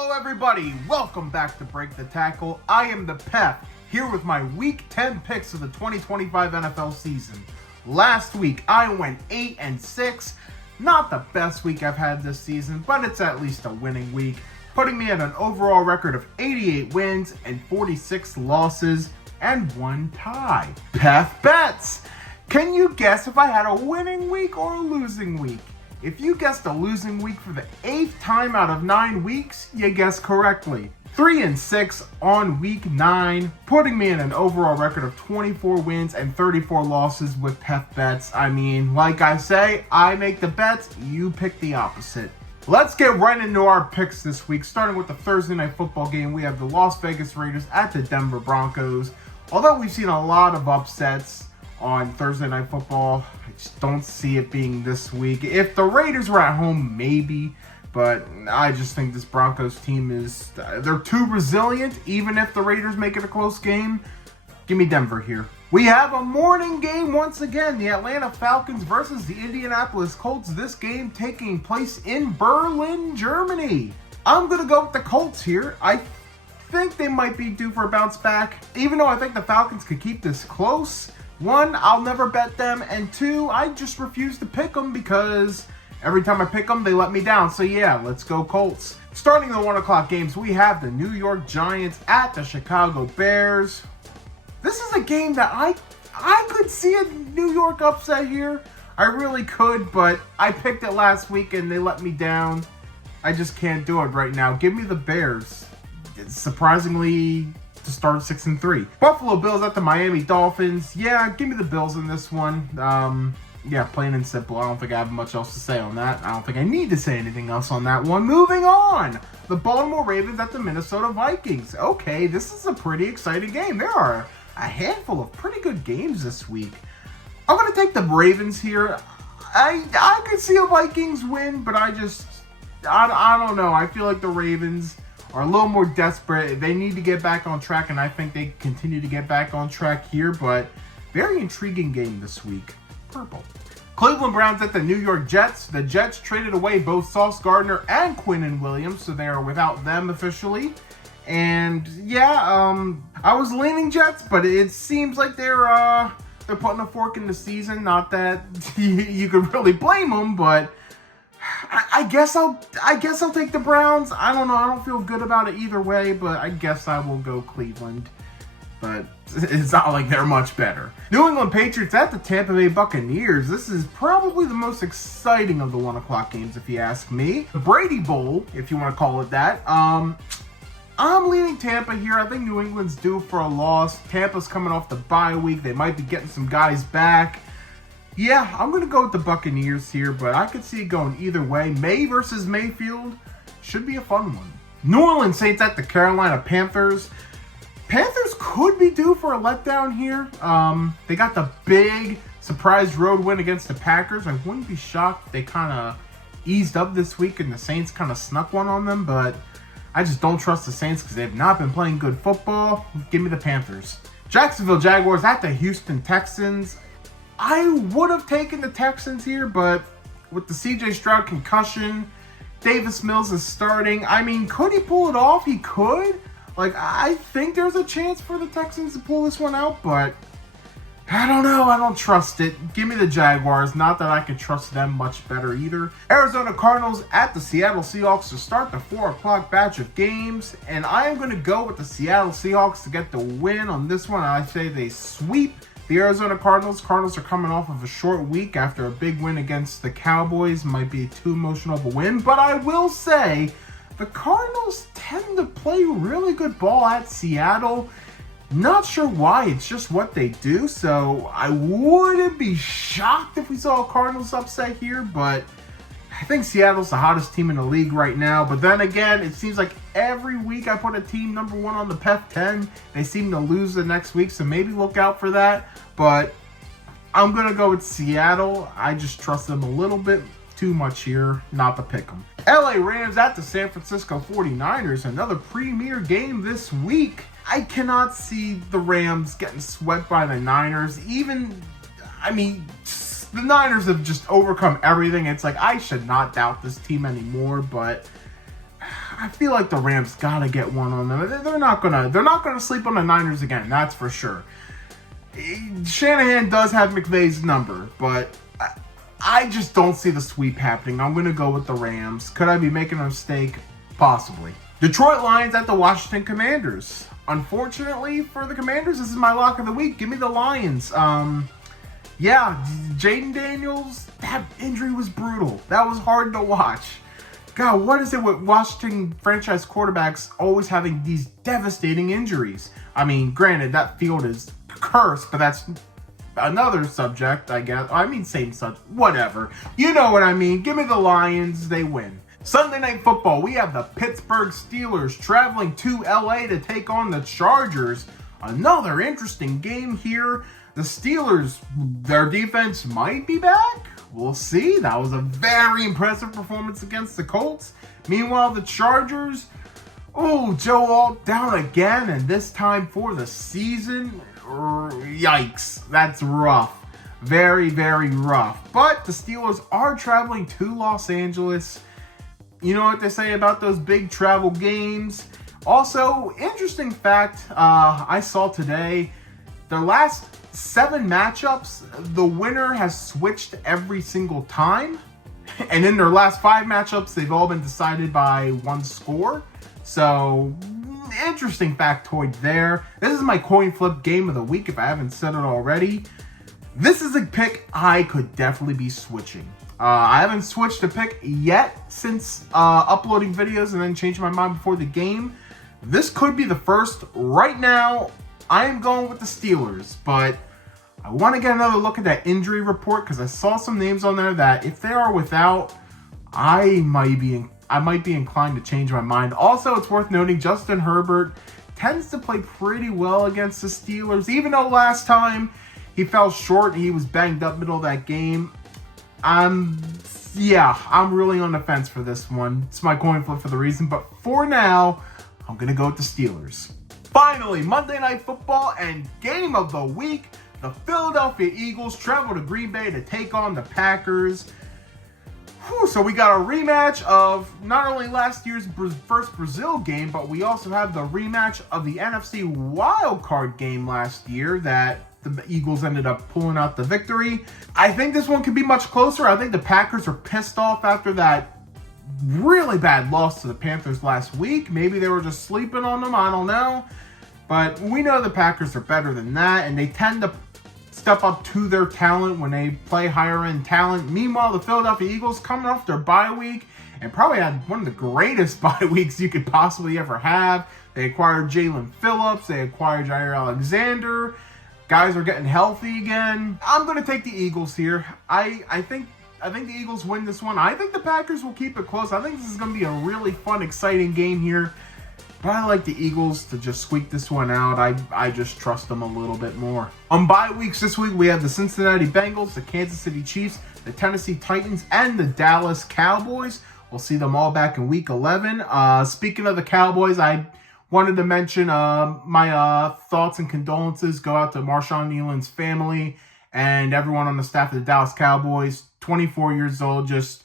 Hello everybody, welcome back to Break the Tackle. I am the Pep, here with my Week 10 picks of the 2025 NFL season. Last week, I went 8-6. Not the best week I've had this season, but it's at least a winning week, putting me at an overall record of 88 wins and 46 losses and one tie. Pep Bets! Can you guess if I had a winning week or a losing week? If you guessed a losing week for the 8th time out of 9 weeks, you guessed correctly. 3-6 on week 9, putting me in an overall record of 24 wins and 34 losses with Pep Bets. I mean, like I say, I make the bets, you pick the opposite. Let's get right into our picks this week, starting with the Thursday Night Football game. We have the Las Vegas Raiders at the Denver Broncos. Although we've seen a lot of upsets on Thursday Night Football, I just don't see it being this week. If the Raiders were at home, maybe, but I just think this Broncos team they're too resilient, even if the Raiders make it a close game. Give me Denver here. We have a morning game once again, the Atlanta Falcons versus the Indianapolis Colts. This game taking place in Berlin, Germany. I'm going to go with the Colts here. I think they might be due for a bounce back, even though I think the Falcons could keep this close. 1, I'll never bet them, and 2, I just refuse to pick them because every time I pick them, they let me down. So yeah, let's go Colts. Starting the 1 o'clock games, we have the New York Giants at the Chicago Bears. This is a game that I could see a New York upset here. I really could, but I picked it last week and they let me down. I just can't do it right now. Give me the Bears. Surprisingly, to start 6-3. Buffalo Bills at the Miami Dolphins. Yeah, give me the Bills in this one. Yeah, plain and simple. I don't think I have much else to say on that. I don't think I need to say anything else on that one. Moving on. The Baltimore Ravens at the Minnesota Vikings. Okay, this is a pretty exciting game. There are a handful of pretty good games this week. I'm going to take the Ravens here. I could see a Vikings win, but I don't know. I feel like the Ravens are a little more desperate. They need to get back on track, and I think they continue to get back on track here, but very intriguing game this week. Purple. Cleveland Browns at the New York Jets. The Jets traded away both Sauce Gardner and Quinnen Williams, so they are without them officially. And yeah, I was leaning Jets, but it seems like they're putting a fork in the season. Not that you could really blame them, but I guess I'll take the Browns. I don't know. I don't feel good about it either way, but I guess I will go Cleveland. But it's not like they're much better. New England Patriots at the Tampa Bay Buccaneers. This is probably the most exciting of the 1 o'clock games, if you ask me. The Brady Bowl, if you want to call it that. I'm leaning Tampa here. I think New England's due for a loss. Tampa's coming off the bye week. They might be getting some guys back. Yeah, I'm going to go with the Buccaneers here, but I could see it going either way. May versus Mayfield should be a fun one. New Orleans Saints at the Carolina Panthers. Panthers could be due for a letdown here. They got the big surprise road win against the Packers. I wouldn't be shocked if they kind of eased up this week and the Saints kind of snuck one on them, but I just don't trust the Saints because they've not been playing good football. Give me the Panthers. Jacksonville Jaguars at the Houston Texans. I would have taken the Texans here, but with the CJ Stroud concussion, Davis Mills is starting. I mean, could he pull it off? He could. Like, I think there's a chance for the Texans to pull this one out, but I don't know. I don't trust it. Give me the Jaguars. Not that I can trust them much better either. Arizona Cardinals at the Seattle Seahawks to start the 4 o'clock batch of games. And I am going to go with the Seattle Seahawks to get the win on this one. I say they sweep the Arizona Cardinals. Cardinals are coming off of a short week after a big win against the Cowboys. Might be too emotional of a win, but I will say the Cardinals tend to play really good ball at Seattle. Not sure why, it's just what they do, so I wouldn't be shocked if we saw a Cardinals upset here, but I think Seattle's the hottest team in the league right now. But then again, it seems like every week I put a team number 1 on the PEF 10, they seem to lose the next week, so maybe look out for that. But I'm going to go with Seattle. I just trust them a little bit too much here not to pick them. LA Rams at the San Francisco 49ers, another premier game this week. I cannot see the Rams getting swept by the Niners. The Niners have just overcome everything. It's like, I should not doubt this team anymore, but I feel like the Rams gotta get one on them. They're not gonna sleep on the Niners again. That's for sure. Shanahan does have McVay's number, but I just don't see the sweep happening. I'm gonna go with the Rams. Could I be making a mistake? Possibly. Detroit Lions at the Washington Commanders. Unfortunately for the Commanders, this is my lock of the week. Give me the Lions. Yeah, Jaden Daniels, that injury was brutal. That was hard to watch. God, what is it with Washington franchise quarterbacks always having these devastating injuries? I mean, granted, that field is cursed, but that's another subject, I guess. I mean, same subject. Whatever. You know what I mean. Give me the Lions. They win. Sunday Night Football, we have the Pittsburgh Steelers traveling to LA to take on the Chargers. Another interesting game here. The Steelers, their defense might be back. We'll see. That was a very impressive performance against the Colts. Meanwhile, the Chargers, Joe Alt down again, and this time for the season. Yikes. That's rough. Very, very rough. But the Steelers are traveling to Los Angeles. You know what they say about those big travel games. Also, interesting fact I saw today, their last 7 matchups, the winner has switched every single time. And in their last 5 matchups, they've all been decided by 1 score. So, interesting factoid there. This is my coin flip game of the week, if I haven't said it already. This is a pick I could definitely be switching. I haven't switched a pick yet since uploading videos and then changing my mind before the game. This could be the first. Right now, I am going with the Steelers, but I want to get another look at that injury report because I saw some names on there that if they are without, I might be inclined to change my mind. Also, it's worth noting Justin Herbert tends to play pretty well against the Steelers, even though last time he fell short. He was banged up middle of that game. I'm really on the fence for this one. It's my coin flip for the reason, but for now, I'm going to go with the Steelers. Finally, Monday Night Football and game of the week. The Philadelphia Eagles travel to Green Bay to take on the Packers. So we got a rematch of not only last year's first Brazil game, but we also have the rematch of the NFC wildcard game last year that the Eagles ended up pulling out the victory. I think this one could be much closer. I think the Packers are pissed off after that really bad loss to the Panthers last week. Maybe they were just sleeping on them. I don't know. But we know the Packers are better than that, and they tend to step up to their talent when they play higher-end talent. Meanwhile, the Philadelphia Eagles coming off their bye week and probably had one of the greatest bye weeks you could possibly ever have. They acquired Jalen Phillips. They acquired Jair Alexander. Guys are getting healthy again. I'm going to take the Eagles here. I think the Eagles win this one. I think the Packers will keep it close. I think this is going to be a really fun, exciting game here. But I like the Eagles to just squeak this one out. I just trust them a little bit more. On bye weeks this week, we have the Cincinnati Bengals, the Kansas City Chiefs, the Tennessee Titans, and the Dallas Cowboys. We'll see them all back in Week 11. Speaking of the Cowboys, I wanted to mention my thoughts and condolences go out to Marshawn Nealon's family and everyone on the staff of the Dallas Cowboys. 24 years old, just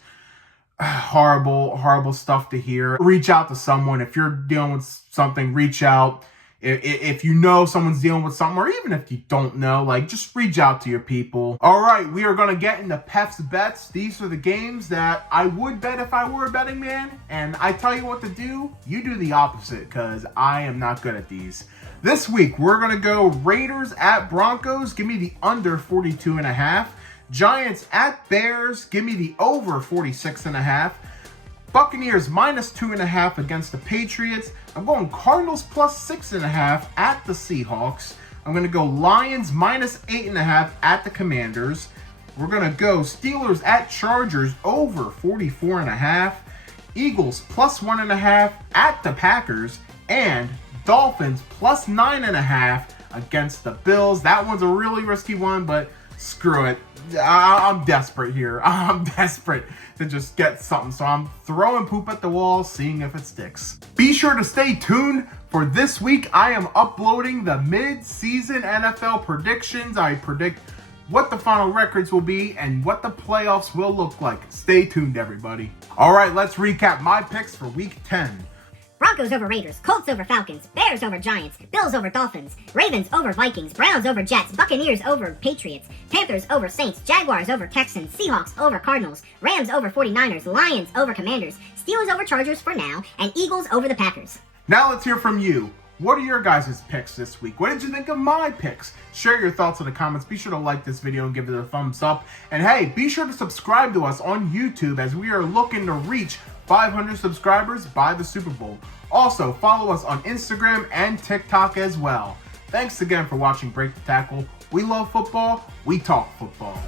horrible stuff to hear. Reach out to someone. If you're dealing with something, reach out. If you know someone's dealing with something, or even if you don't know, just reach out to your people. All right, we are going to get into Pef's bets. These are the games that I would bet if I were a betting man. And I tell you what to do. You do the opposite because I am not good at these. This week, we're going to go Raiders at Broncos. Give me the under 42.5. Giants at Bears. Give me the over 46.5. Buccaneers minus 2.5 against the Patriots. I'm going Cardinals plus 6.5 at the Seahawks. I'm going to go Lions minus 8.5 at the Commanders. We're going to go Steelers at Chargers over 44.5. Eagles plus 1.5 at the Packers. And Dolphins plus 9.5 against the Bills. That one's a really risky one, but screw it. I'm desperate here. I'm desperate to just get something. So I'm throwing poop at the wall, seeing if it sticks. Be sure to stay tuned for this week. I am uploading the mid-season NFL predictions. I predict what the final records will be and what the playoffs will look like. Stay tuned, everybody. All right, let's recap my picks for Week 10. Broncos over Raiders, Colts over Falcons, Bears over Giants, Bills over Dolphins, Ravens over Vikings, Browns over Jets, Buccaneers over Patriots, Panthers over Saints, Jaguars over Texans, Seahawks over Cardinals, Rams over 49ers, Lions over Commanders, Steelers over Chargers for now, and Eagles over the Packers. Now let's hear from you. What are your guys' picks this week? What did you think of my picks? Share your thoughts in the comments. Be sure to like this video and give it a thumbs up. And hey, be sure to subscribe to us on YouTube as we are looking to reach 500 subscribers by the Super Bowl. Also, follow us on Instagram and TikTok as well. Thanks again for watching Break the Tackle. We love football. We talk football.